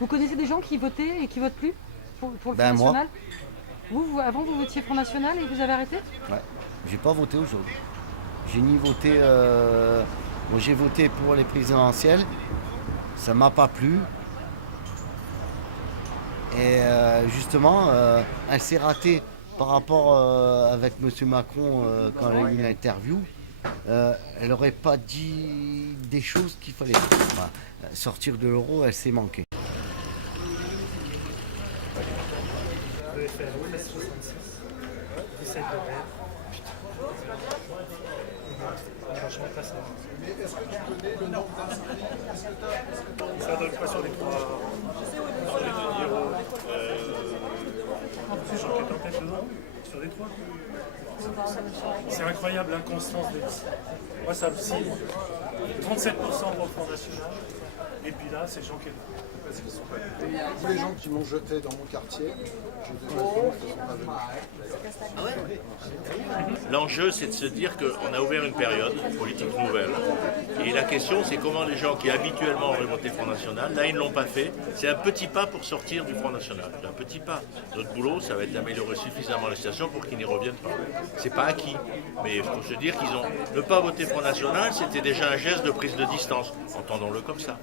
Vous connaissez des gens qui votaient et qui votent plus pour le Front Ben moi, National? Avant, vous votiez Front National et vous avez arrêté? ouais, j'ai pas voté aujourd'hui. J'ai ni voté. Bon, j'ai voté pour les présidentielles. Ça m'a pas plu. Et justement, elle s'est ratée par rapport avec M. Macron quand elle a eu une interview. Elle n'aurait pas dit des choses qu'il fallait dire. Enfin, sortir de l'euro, elle s'est manquée. EFN 66, 17 de verre. Franchement, pas ça. Ça donne pas sur les trois. Sur les deux numéros. C'est Jean qui est en tête dedans. Sur les trois. C'est incroyable l'inconstance des. Moi, ça me signe. 37% pour le Front National. Et puis là, c'est Jean qui est là. Tous les gens qui m'ont jeté dans mon quartier, je devrais dire qu'ils ne sont pas venus. L'enjeu, c'est de se dire qu'on a ouvert une période politique nouvelle. Et la question, c'est comment les gens qui habituellement auraient voté Front National, là, ils ne l'ont pas fait. C'est un petit pas pour sortir du Front National. C'est un petit pas. Notre boulot, ça va être d'améliorer suffisamment la situation pour qu'ils n'y reviennent pas. C'est pas acquis. Mais il faut se dire qu'ils ont... Ne pas voter Front National, c'était déjà un geste de prise de distance. Entendons-le comme ça.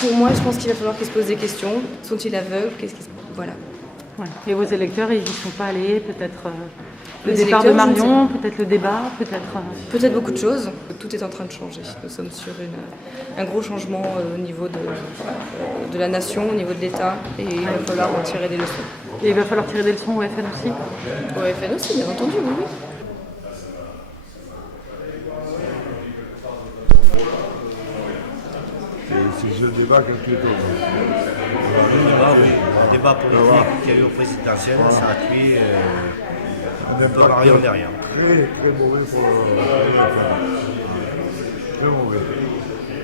Pour moi, je pense qu'il va falloir qu'ils se posent des questions. Sont-ils aveugles? Voilà. Ouais. Et vos électeurs, ils n'y sont pas allés, peut-être le Les départ de électeurs, je ne sais Marion, peut-être le débat, peut-être... Peut-être beaucoup de choses. Tout est en train de changer. Nous sommes sur un gros changement au niveau de la nation, au niveau de l'État, et il va falloir en tirer des leçons. Et il va falloir tirer des leçons au FN aussi. Au FN aussi, bien entendu, oui, oui. C'est ce débat qui est Le débat, oui. Le débat politique qu'il y a eu au présidentiel, ça a tué de Marion derrière. très très mauvais pour le. Très mauvais.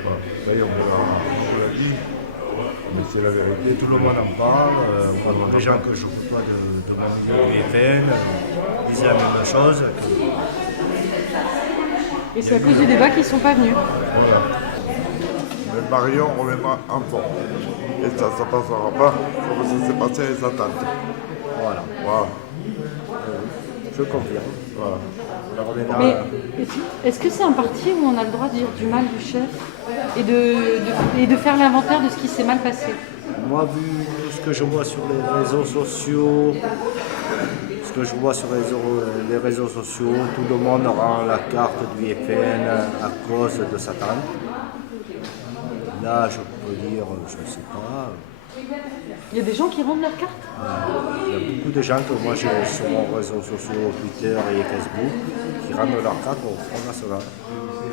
Voilà. D'ailleurs, on l'a dit, mais c'est la vérité. Tout le monde en parle. Les gens que je côtoie de mon milieu du FN disaient la même chose. Et c'est à cause du débat qu'ils ne sont pas venus. Voilà. Mais Marion reviendra en forme. Et ça ne passera pas comme ça s'est passé à les attentes. Voilà. Voilà. Je confirme. Voilà. Ça reviendra. Mais est-ce que c'est un parti où on a le droit de dire du mal du chef et de faire l'inventaire de ce qui s'est mal passé? Moi, vu tout ce que je vois sur les réseaux sociaux, les réseaux sociaux, tout le monde rend la carte du FN à cause de Satan. Là, je peux dire, je ne sais pas. Il y a des gens qui rendent leur carte? Il y a beaucoup de gens que moi j'ai sur mon réseau social, Twitter et Facebook, qui rendent leur carte au Front National.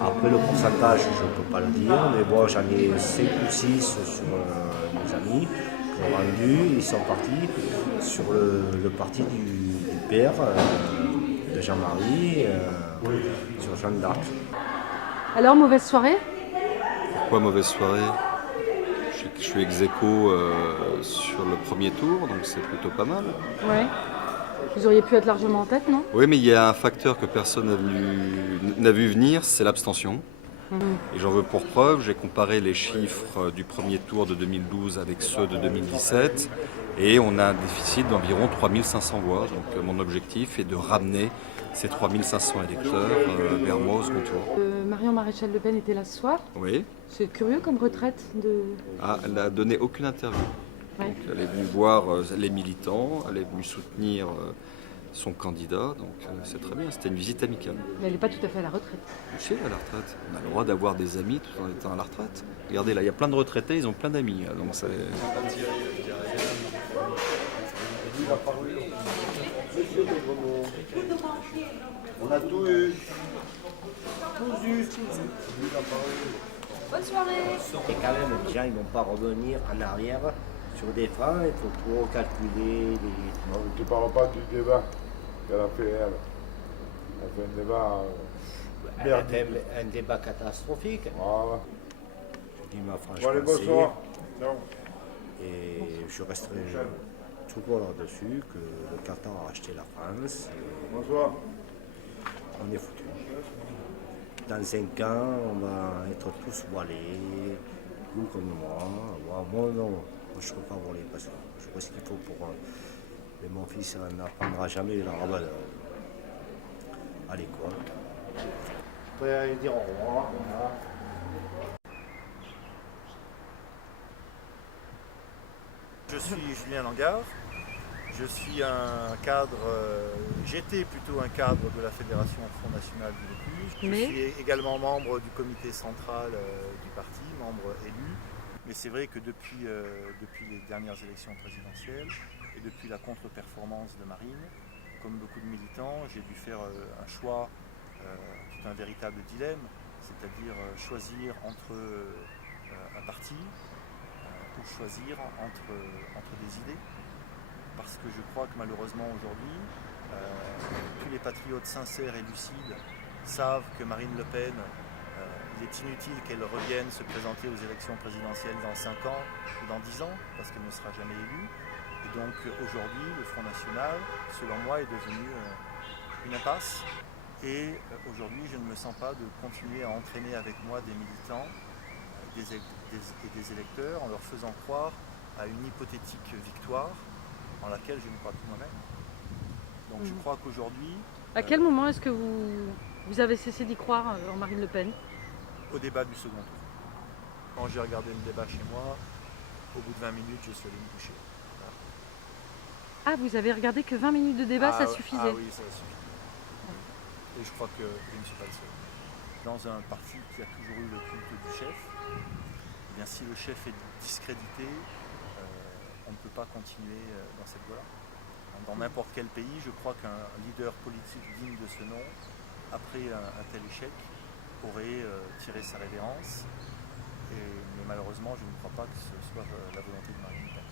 Après le pourcentage, je ne peux pas le dire, mais bon, j'en ai 5 ou 6 sur mes amis qui ont rendu, ils sont partis sur le parti du père de Jean-Marie, sur Jeanne d'Arc. Alors, mauvaise soirée? Pourquoi mauvaise soirée? Je suis ex aequo sur le premier tour, donc c'est plutôt pas mal. Ouais. Vous auriez pu être largement en tête, non? Oui, mais il y a un facteur que personne n'a vu venir, c'est l'abstention. Et j'en veux pour preuve, j'ai comparé les chiffres du premier tour de 2012 avec ceux de 2017, et on a un déficit d'environ 3500 voix. Donc mon objectif est de ramener ces 3500 électeurs vers moi au second tour. Marion Maréchal Le Pen était là ce soir. Oui. C'est curieux comme retraite de... Ah, elle n'a donné aucune interview. Ouais. Donc, elle est venue voir les militants, elle est venue soutenir son candidat, donc c'est très bien, c'était une visite amicale. Mais elle n'est pas tout à fait à la retraite. Je sais, à la retraite, on a le droit d'avoir des amis tout en étant à la retraite. Regardez, là, il y a plein de retraités, ils ont plein d'amis, donc c'est... On a tout eu. Bonne soirée. Et quand même, les gens ne vont pas revenir en arrière sur des freins, il faut trop calculer. Non, tu ne parles pas du débat qu'elle a fait elle. Elle a fait un débat. Elle a fait un débat catastrophique. Voilà. Je dis ma franche Bon, allez, pensée. bonsoir. Non. Et je resterai toujours là-dessus que le Qatar a acheté la France. Bonsoir. On est foutu. dans 5 ans, on va être tous voilés, vous comme moi. Moi, non, moi, je ne serai pas voilé parce que je vois ce qu'il faut pour. Mais mon fils n'apprendra jamais l'arabe à l'école. Je peux aller dire au revoir. Voilà. Je suis Julien Langard, je suis un cadre, j'étais plutôt un cadre de la Fédération Front National du Vaucluse. Je suis également membre du comité central du parti, membre élu. Mais c'est vrai que depuis les dernières élections présidentielles et depuis la contre-performance de Marine, comme beaucoup de militants, j'ai dû faire un choix, un véritable dilemme, c'est-à-dire choisir entre un parti ou choisir entre des idées. Parce que je crois que malheureusement aujourd'hui, tous les patriotes sincères et lucides savent que Marine Le Pen, il est inutile qu'elle revienne se présenter aux élections présidentielles dans 5 ans ou dans 10 ans, parce qu'elle ne sera jamais élue. Et donc aujourd'hui, le Front National, selon moi, est devenu une impasse. Et aujourd'hui, je ne me sens pas de continuer à entraîner avec moi des militants et des électeurs en leur faisant croire à une hypothétique victoire en laquelle je ne crois plus moi-même. Donc je crois qu'aujourd'hui... À quel moment est-ce que vous avez cessé d'y croire en Marine Le Pen? Au débat du second tour. Quand j'ai regardé le débat chez moi, au bout de 20 minutes, je suis allé me coucher. Voilà. Ah, vous avez regardé que 20 minutes de débat, ça suffisait? Ah oui, ça suffit. Et je crois que je ne suis pas le seul. Dans un parti qui a toujours eu le culte du chef, eh bien, si le chef est discrédité, on ne peut pas continuer dans cette voie-là. Dans n'importe quel pays, je crois qu'un leader politique digne de ce nom, après un tel échec, aurait tiré sa révérence. Mais malheureusement, je ne crois pas que ce soit la volonté de Marine Le Pen.